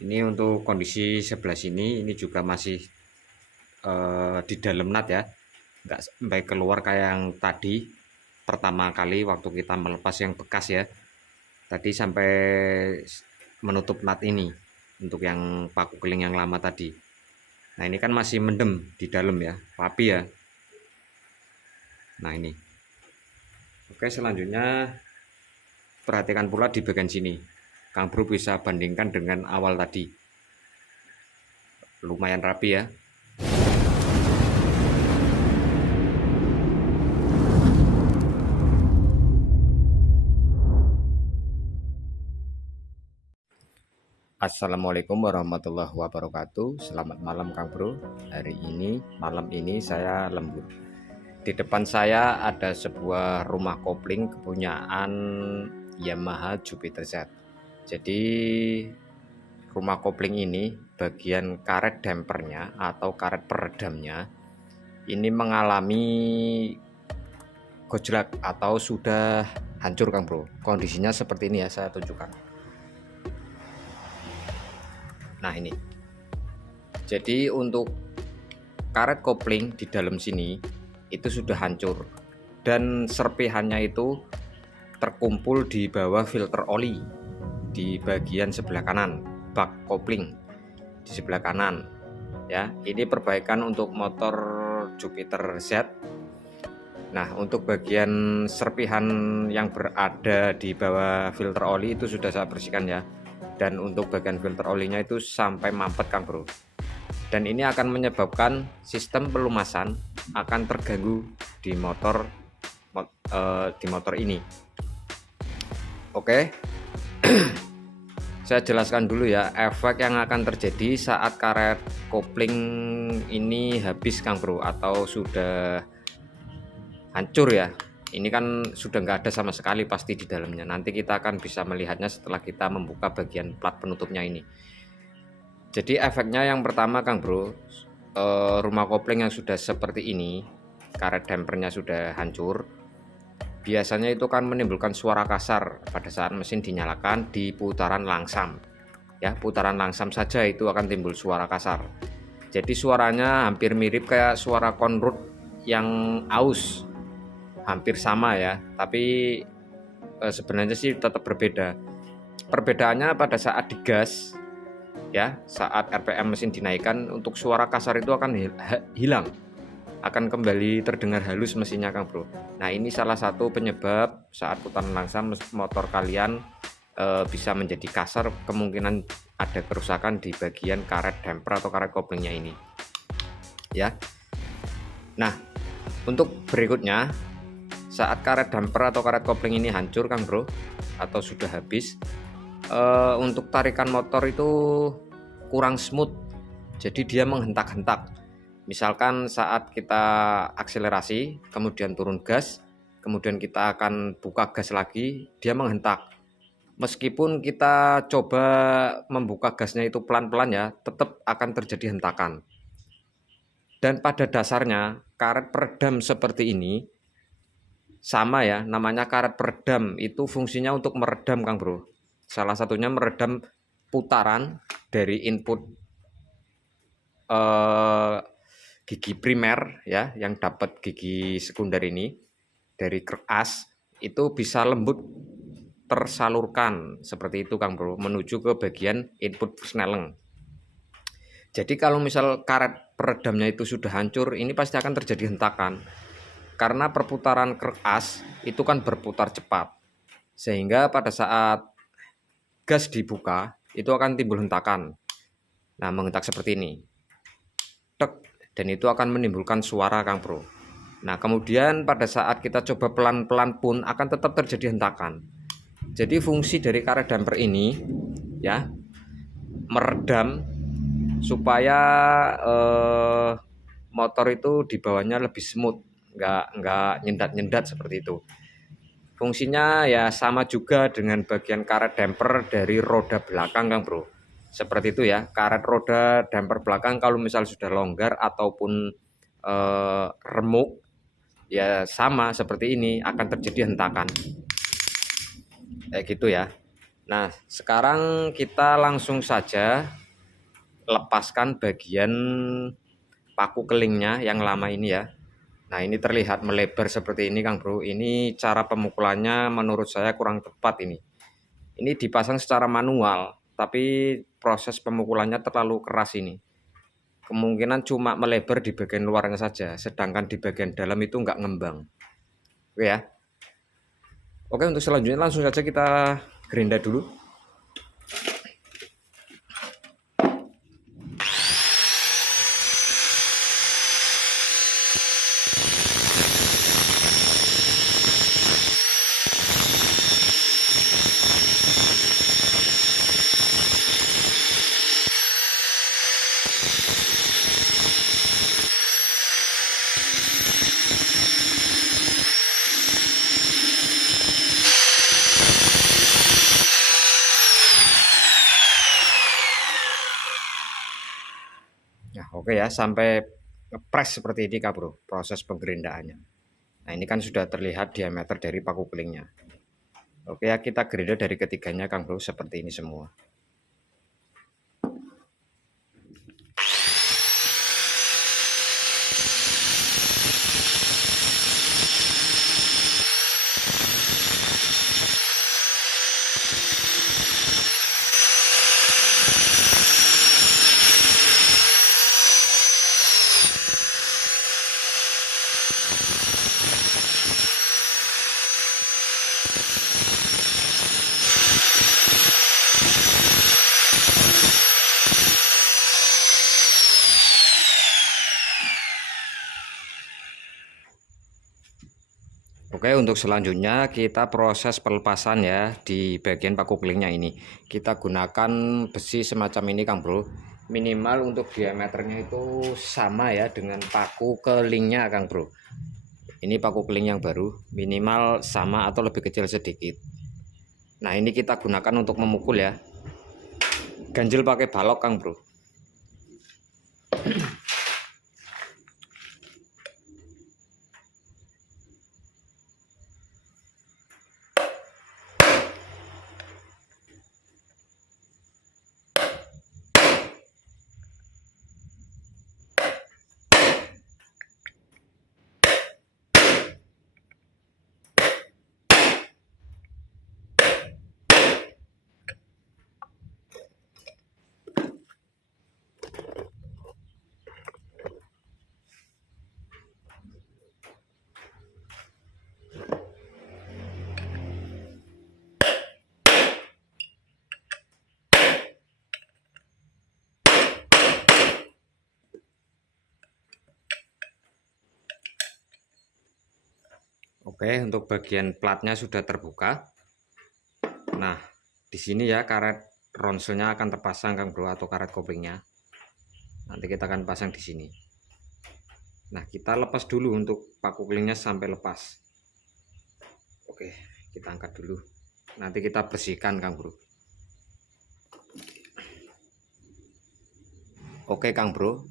Ini untuk kondisi sebelah sini, ini juga masih di dalam nut ya, nggak sampai keluar kayak yang tadi pertama kali waktu kita melepas yang bekas ya. Tadi sampai menutup nut ini untuk yang paku keling yang lama tadi. Nah ini kan masih mendem di dalam ya, rapi ya. Nah ini. Oke, selanjutnya perhatikan pula di bagian sini. Kang Bro bisa bandingkan dengan awal tadi. Lumayan rapi ya. Assalamualaikum warahmatullahi wabarakatuh. Selamat malam Kang Bro. Malam ini saya lembur. Di depan saya ada sebuah rumah kopling kepunyaan Yamaha Jupiter Z. Jadi rumah kopling ini bagian karet dampernya atau karet peredamnya ini mengalami gojlak atau sudah hancur Kang Bro. Kondisinya seperti ini ya, saya tunjukkan. Nah ini. Jadi untuk karet kopling di dalam sini itu sudah hancur dan serpihannya itu terkumpul di bawah filter oli di bagian sebelah kanan bak kopling di sebelah kanan ya. Ini perbaikan untuk motor Jupiter Z. Nah untuk bagian serpihan yang berada di bawah filter oli itu sudah saya bersihkan ya, dan untuk bagian filter olinya itu sampai mampet Kang Bro, dan ini akan menyebabkan sistem pelumasan akan terganggu di motor ini. Oke. Saya jelaskan dulu ya efek yang akan terjadi saat karet kopling ini habis Kang Bro atau sudah hancur ya. Ini kan sudah nggak ada sama sekali pasti di dalamnya. Nanti kita akan bisa melihatnya setelah kita membuka bagian plat penutupnya ini. Jadi efeknya yang pertama Kang Bro, rumah kopling yang sudah seperti ini, karet dampernya sudah hancur, biasanya itu kan menimbulkan suara kasar pada saat mesin dinyalakan di putaran langsam. Ya, putaran langsam saja itu akan timbul suara kasar. Jadi suaranya hampir mirip kayak suara konrut yang aus. Hampir sama ya, tapi sebenarnya sih tetap berbeda. Perbedaannya pada saat digas ya, saat RPM mesin dinaikkan, untuk suara kasar itu akan hilang, akan kembali terdengar halus mesinnya Kang Bro. Nah ini salah satu penyebab saat putaran langsam motor kalian bisa menjadi kasar, kemungkinan ada kerusakan di bagian karet damper atau karet koplingnya ini ya. Nah untuk berikutnya, saat karet damper atau karet kopling ini hancur Kang Bro atau sudah habis, untuk tarikan motor itu kurang smooth, jadi dia menghentak-hentak. Misalkan saat kita akselerasi kemudian turun gas, kemudian kita akan buka gas lagi, dia menghentak. Meskipun kita coba membuka gasnya itu pelan-pelan ya, tetap akan terjadi hentakan. Dan pada dasarnya karet peredam seperti ini sama ya, namanya karet peredam itu fungsinya untuk meredam Kang Bro. Salah satunya meredam putaran dari input gigi primer ya, yang dapat gigi sekunder ini dari krek as itu bisa lembut tersalurkan seperti itu Kang Bro, menuju ke bagian input Snellen. Jadi kalau misal karet peredamnya itu sudah hancur, ini pasti akan terjadi hentakan. Karena perputaran krek as itu kan berputar cepat, sehingga pada saat gas dibuka itu akan timbul hentakan. Nah menghentak seperti ini, tek, dan itu akan menimbulkan suara Kang Bro. Nah kemudian pada saat kita coba pelan-pelan pun akan tetap terjadi hentakan. Jadi fungsi dari karet damper ini ya, meredam supaya motor itu di bawahnya lebih smooth, nggak nyendat-nyendat seperti itu. Fungsinya ya sama juga dengan bagian karet damper dari roda belakang Kang Bro. Seperti itu ya, karet roda damper belakang kalau misal sudah longgar ataupun remuk ya sama seperti ini, akan terjadi hentakan. Kayak gitu ya. Nah, sekarang kita langsung saja lepaskan bagian paku kelingnya yang lama ini ya. Nah, ini terlihat melebar seperti ini Kang Bro. Ini cara pemukulannya menurut saya kurang tepat ini. Ini dipasang secara manual, tapi proses pemukulannya terlalu keras ini. Kemungkinan cuma melebar di bagian luarnya saja, sedangkan di bagian dalam itu nggak ngembang. Oke ya. Oke, untuk selanjutnya langsung saja kita gerinda dulu. Nah, oke ya, sampai ngepres seperti ini Kak Bro, proses penggerindaannya. Nah, ini kan sudah terlihat diameter dari paku kelingnya. Oke ya, kita gerinda dari ketiganya Kang Bro, seperti ini semua. Oke, untuk selanjutnya kita proses pelepasan ya di bagian paku kelingnya ini. Kita gunakan besi semacam ini Kang Bro. Minimal untuk diameternya itu sama ya dengan paku kelingnya Kang Bro. Ini paku keling yang baru, minimal sama atau lebih kecil sedikit. Nah, ini kita gunakan untuk memukul ya. Ganjil pakai balok Kang Bro. Oke, untuk bagian platnya sudah terbuka. Nah, di sini ya karet ronselnya akan terpasang Kang Bro, atau karet koplingnya. Nanti kita akan pasang di sini. Nah, kita lepas dulu untuk paku kelingnya sampai lepas. Oke, kita angkat dulu. Nanti kita bersihkan Kang Bro. Oke Kang Bro,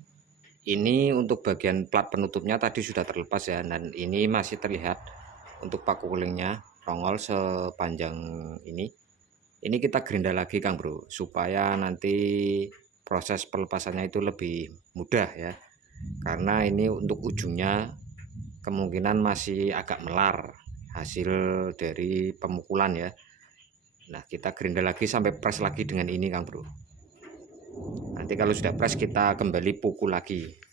ini untuk bagian plat penutupnya tadi sudah terlepas ya, dan ini masih terlihat untuk paku kelingnya rongol sepanjang ini. Ini kita gerinda lagi Kang Bro, supaya nanti proses pelepasannya itu lebih mudah ya. Karena ini untuk ujungnya kemungkinan masih agak melar hasil dari pemukulan ya. Nah, kita gerinda lagi sampai press lagi dengan ini Kang Bro. Nanti kalau sudah press kita kembali pukul lagi.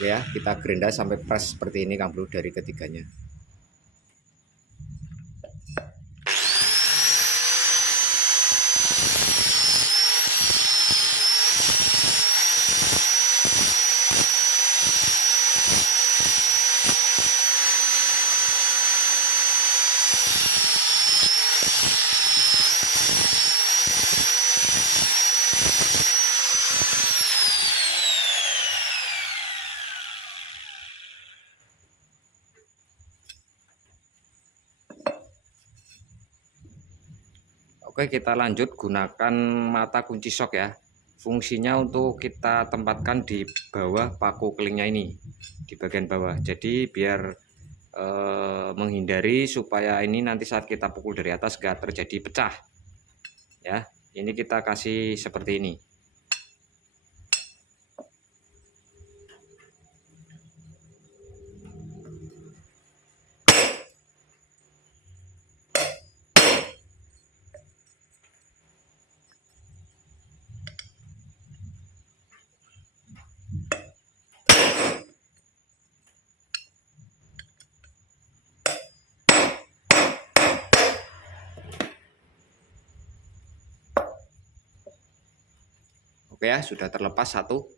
Oke ya, kita gerinda sampai press seperti ini Kang Bro dari ketiganya. Oke, kita lanjut gunakan mata kunci sok ya. Fungsinya untuk kita tempatkan di bawah paku kelingnya ini, di bagian bawah. Jadi biar menghindari supaya ini nanti saat kita pukul dari atas gak terjadi pecah ya. Ini kita kasih seperti ini. Oke ya, sudah terlepas satu.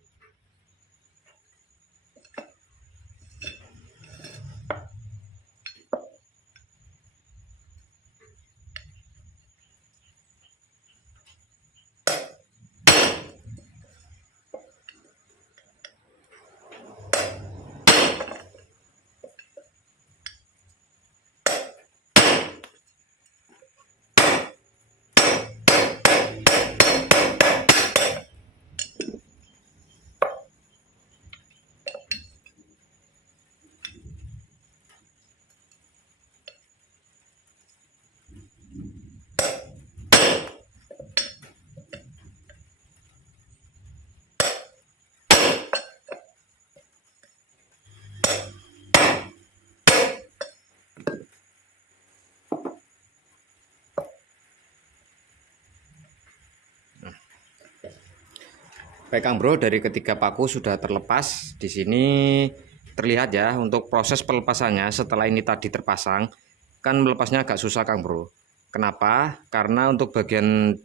Baik Kang Bro, dari ketiga paku sudah terlepas. Di sini terlihat ya untuk proses pelepasannya setelah ini tadi terpasang, kan melepasnya agak susah Kang Bro. Kenapa? Karena untuk bagian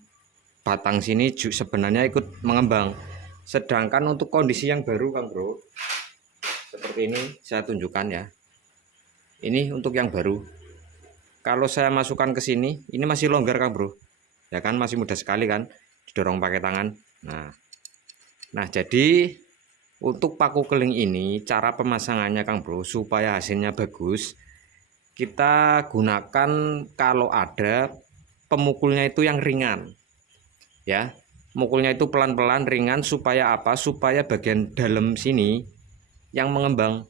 batang sini sebenarnya ikut mengembang. Sedangkan untuk kondisi yang baru Kang Bro, seperti ini saya tunjukkan ya. Ini untuk yang baru. Kalau saya masukkan ke sini, ini masih longgar Kang Bro. Ya kan, masih mudah sekali kan, didorong pakai tangan. Nah, jadi untuk paku keling ini cara pemasangannya Kang Bro supaya hasilnya bagus, kita gunakan kalau ada pemukulnya itu yang ringan ya, mukulnya itu pelan-pelan ringan supaya apa? Supaya bagian dalam sini yang mengembang.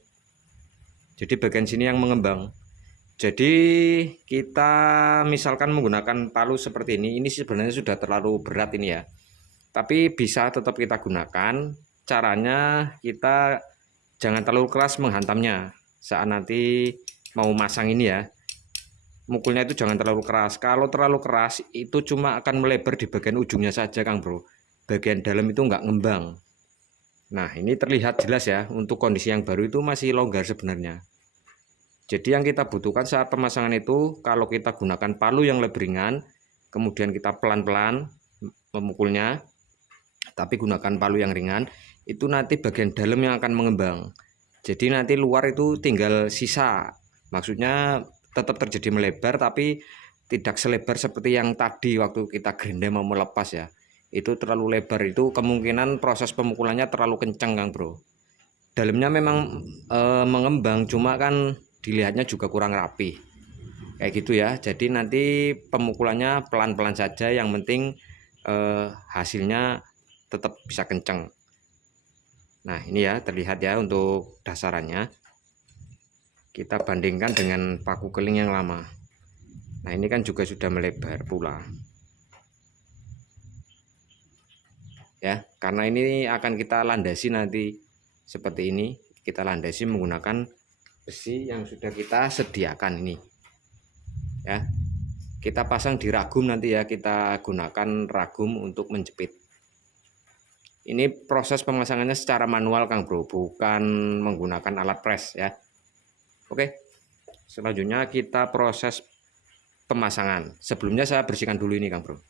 Jadi bagian sini yang mengembang. Jadi kita misalkan menggunakan palu seperti ini sebenarnya sudah terlalu berat ini ya. Tapi bisa tetap kita gunakan. Caranya kita jangan terlalu keras menghantamnya saat nanti mau masang ini ya. Mukulnya itu jangan terlalu keras. Kalau terlalu keras itu cuma akan melebar di bagian ujungnya saja Kang Bro. Bagian dalam itu nggak ngembang. Nah ini terlihat jelas ya, untuk kondisi yang baru itu masih longgar sebenarnya. Jadi yang kita butuhkan saat pemasangan itu, kalau kita gunakan palu yang lebih ringan, kemudian kita pelan-pelan memukulnya, tapi gunakan palu yang ringan, itu nanti bagian dalam yang akan mengembang. Jadi nanti luar itu tinggal sisa. Maksudnya tetap terjadi melebar, tapi tidak selebar seperti yang tadi waktu kita grinding mau melepas ya. Itu terlalu lebar, itu kemungkinan proses pemukulannya terlalu kencang Kang Bro. Dalamnya memang mengembang, cuma kan dilihatnya juga kurang rapi. Kayak gitu ya. Jadi nanti pemukulannya pelan-pelan saja, yang penting hasilnya tetap bisa kenceng. Nah ini ya terlihat ya untuk dasarannya. Kita bandingkan dengan paku keling yang lama. Nah ini kan juga sudah melebar pula. Ya, karena ini akan kita landasi nanti seperti ini. Kita landasi menggunakan besi yang sudah kita sediakan ini. Ya. Kita pasang di ragum nanti ya, kita gunakan ragum untuk menjepit. Ini proses pemasangannya secara manual Kang Bro, bukan menggunakan alat press ya. Oke. Selanjutnya kita proses pemasangan. Sebelumnya saya bersihkan dulu ini Kang Bro.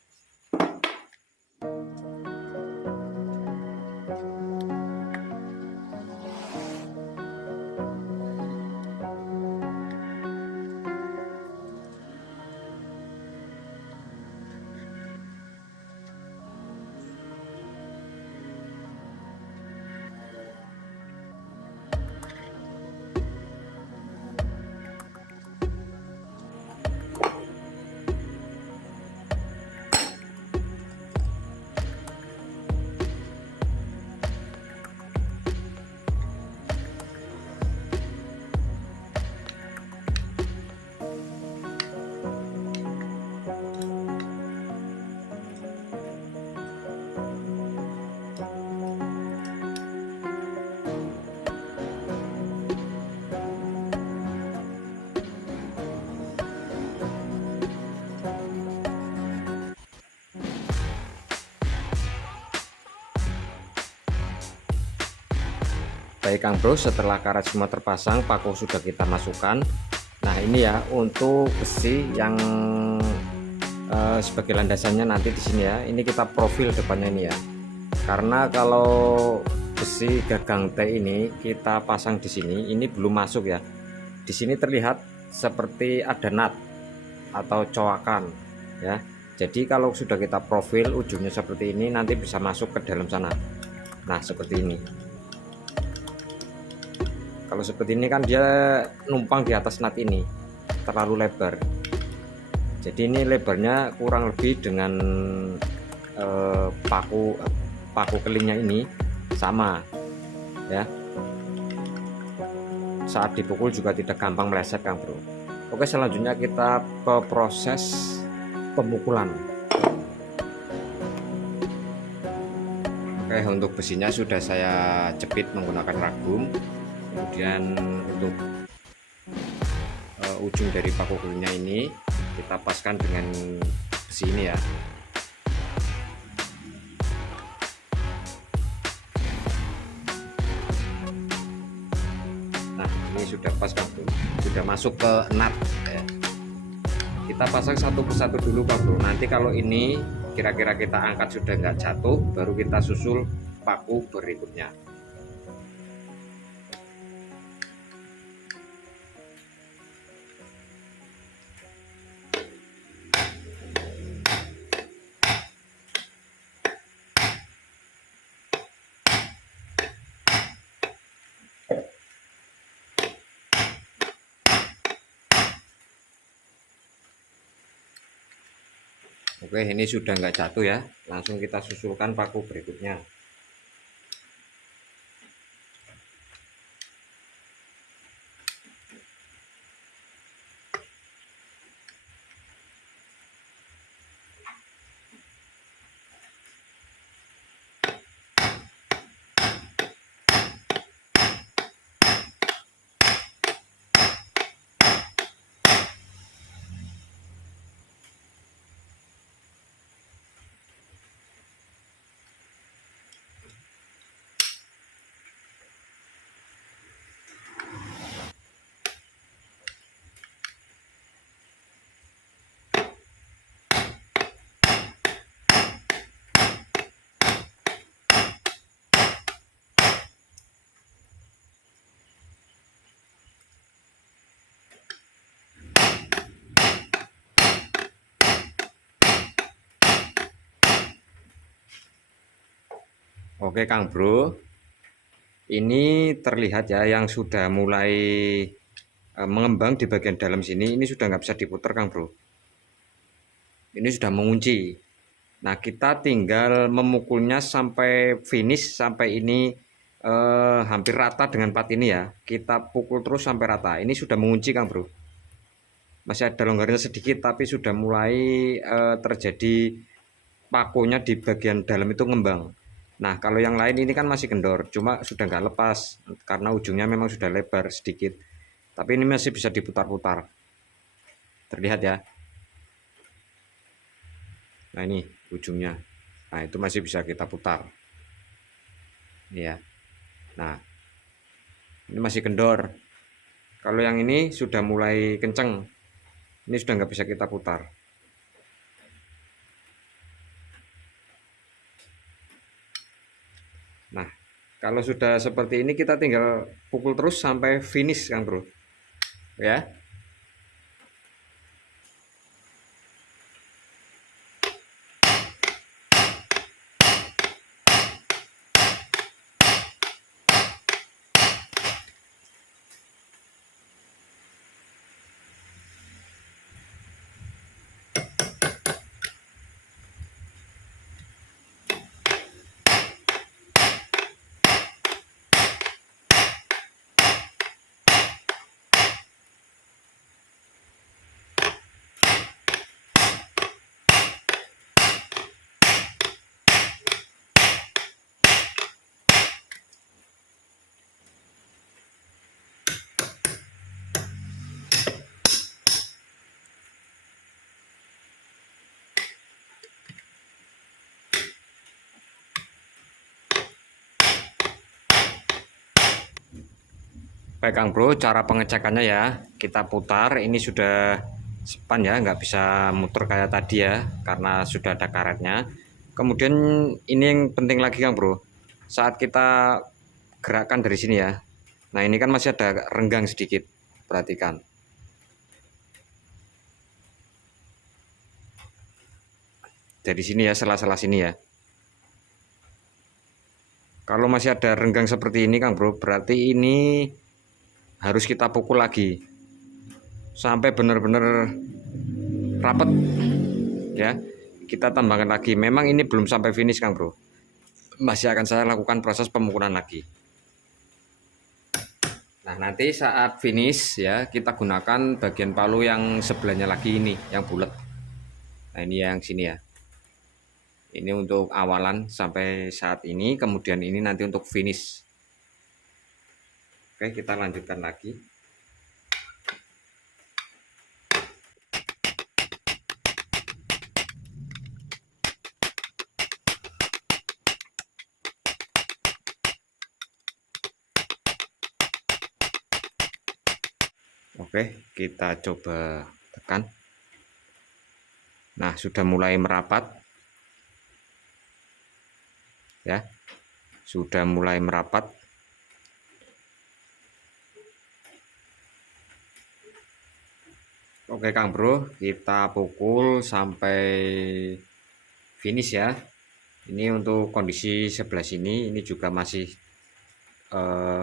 Baik Kang Bro, setelah karet semua terpasang, paku sudah kita masukkan. Nah ini ya untuk besi yang sebagai landasannya nanti di sini ya. Ini kita profil depannya ini ya. Karena kalau besi gagang T ini kita pasang di sini, ini belum masuk ya. Di sini terlihat seperti ada nut atau coakan ya. Jadi kalau sudah kita profil ujungnya seperti ini, nanti bisa masuk ke dalam sana. Nah seperti ini. Kalau seperti ini kan dia numpang di atas nut ini, terlalu lebar. Jadi ini lebarnya kurang lebih dengan paku kelingnya ini sama ya. Saat dipukul juga tidak gampang meleset Kang Bro. Oke, selanjutnya kita ke proses pemukulan. Oke, untuk besinya sudah saya jepit menggunakan ragum. Kemudian untuk ujung dari paku kelingnya ini kita paskan dengan besi ini ya. Nah ini sudah pas Bang Bro, sudah masuk ke nut ya. Kita pasang satu persatu dulu Bang Bro. Nanti kalau ini kira-kira kita angkat sudah nggak jatuh, baru kita susul paku berikutnya. Oke, ini sudah nggak jatuh ya. Langsung kita susulkan paku berikutnya. Oke Kang Bro, ini terlihat ya yang sudah mulai mengembang di bagian dalam sini. Ini sudah nggak bisa diputar Kang Bro, ini sudah mengunci. Nah kita tinggal memukulnya sampai finish, sampai ini hampir rata dengan part ini ya. Kita pukul terus sampai rata. Ini sudah mengunci Kang Bro, masih ada longgarnya sedikit tapi sudah mulai terjadi pakunya di bagian dalam itu ngembang. Nah kalau yang lain ini kan masih kendor, cuma sudah nggak lepas karena ujungnya memang sudah lebar sedikit, tapi ini masih bisa diputar-putar, terlihat ya. Nah ini ujungnya, nah itu masih bisa kita putar ya. Nah ini masih kendor. Kalau yang ini sudah mulai kenceng, ini sudah nggak bisa kita putar. Nah kalau sudah seperti ini kita tinggal pukul terus sampai finish Kang Bro ya. Baik Kang Bro, cara pengecekannya ya, kita putar. Ini sudah span ya, nggak bisa muter kayak tadi ya, karena sudah ada karetnya. Kemudian ini yang penting lagi Kang Bro, saat kita gerakkan dari sini ya, nah ini kan masih ada renggang sedikit, perhatikan. Dari sini ya, sela-sela sini ya. Kalau masih ada renggang seperti ini Kang Bro, berarti ini harus kita pukul lagi sampai benar-benar rapat ya. Kita tambahkan lagi. Memang ini belum sampai finish Kang Bro, masih akan saya lakukan proses pemukulan lagi. Nah nanti saat finish ya, kita gunakan bagian palu yang sebelahnya lagi ini, yang bulat. Nah ini yang sini ya, ini untuk awalan sampai saat ini, kemudian ini nanti untuk finish. Oke, kita lanjutkan lagi. Oke, kita coba tekan. Nah, sudah mulai merapat. Ya. Sudah mulai merapat. Oke, Kang Bro, kita pukul sampai finish ya. Ini untuk kondisi sebelah sini, ini juga masih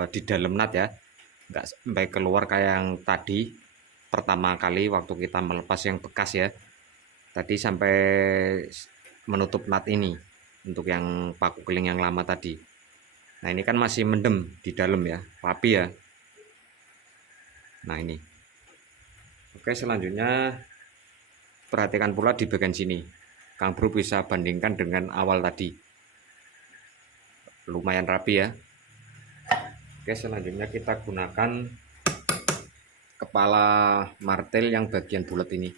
di dalam nut ya, nggak sampai keluar kayak yang tadi pertama kali waktu kita melepas yang bekas ya. Tadi sampai menutup nut ini untuk yang paku keling yang lama tadi. Nah ini kan masih mendem di dalam ya, rapi ya. Nah ini. Oke, selanjutnya perhatikan pula di bagian sini. Kang Bro bisa bandingkan dengan awal tadi. Lumayan rapi ya. Oke, selanjutnya kita gunakan kepala martel yang bagian bulat ini.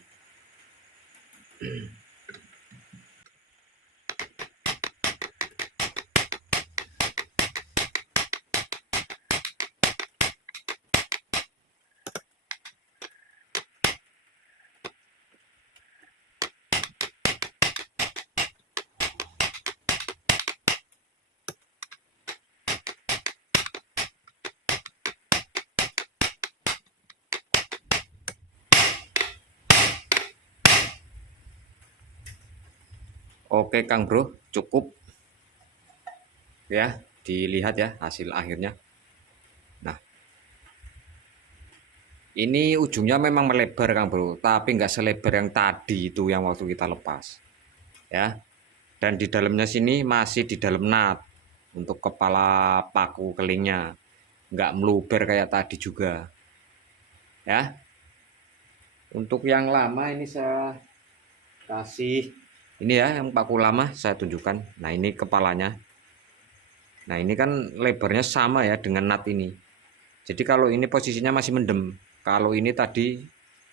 Oke Kang Bro, cukup ya, dilihat ya hasil akhirnya. Nah ini ujungnya memang melebar Kang Bro, tapi nggak selebar yang tadi itu yang waktu kita lepas ya. Dan di dalamnya sini masih di dalam nut untuk kepala paku kelingnya, nggak meluber kayak tadi juga ya. Untuk yang lama ini saya kasih ini ya, yang paku lama saya tunjukkan. Nah ini kepalanya. Nah ini kan lebarnya sama ya dengan nut ini. Jadi kalau ini posisinya masih mendem, kalau ini tadi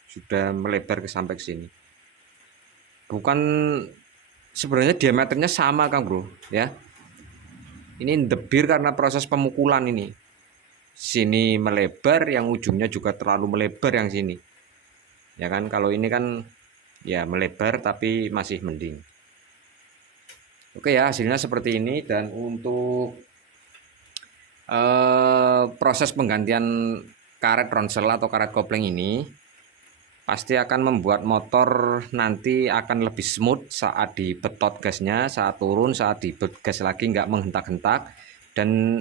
sudah melebar ke sampai ke sini. Bukan, sebenarnya diameternya sama Kang Bro ya. Ini debir karena proses pemukulan ini. Sini melebar, yang ujungnya juga terlalu melebar yang sini. Ya kan, kalau ini kan ya melebar tapi masih mending. Oke ya, hasilnya seperti ini. Dan untuk proses penggantian karet ronsel atau karet kopling ini pasti akan membuat motor nanti akan lebih smooth saat dibetot gasnya, saat turun, saat dibet gas lagi nggak menghentak-hentak, dan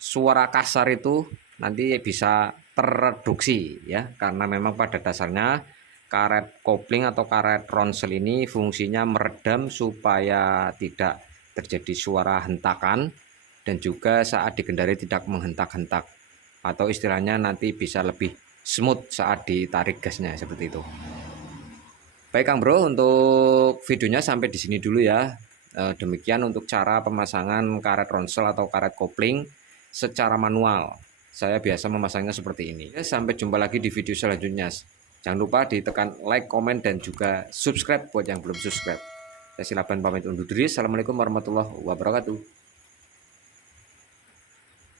suara kasar itu nanti bisa tereduksi ya, karena memang pada dasarnya karet kopling atau karet ronsel ini fungsinya meredam supaya tidak terjadi suara hentakan, dan juga saat dikendari tidak menghentak-hentak, atau istilahnya nanti bisa lebih smooth saat ditarik gasnya seperti itu. Baik Kang Bro, untuk videonya sampai di sini dulu ya. Demikian untuk cara pemasangan karet ronsel atau karet kopling secara manual. Saya biasa memasangnya seperti ini. Sampai jumpa lagi di video selanjutnya. Jangan lupa ditekan like, komen, dan juga subscribe buat yang belum subscribe. Saya silakan pamit undur diri. Assalamualaikum warahmatullahi wabarakatuh.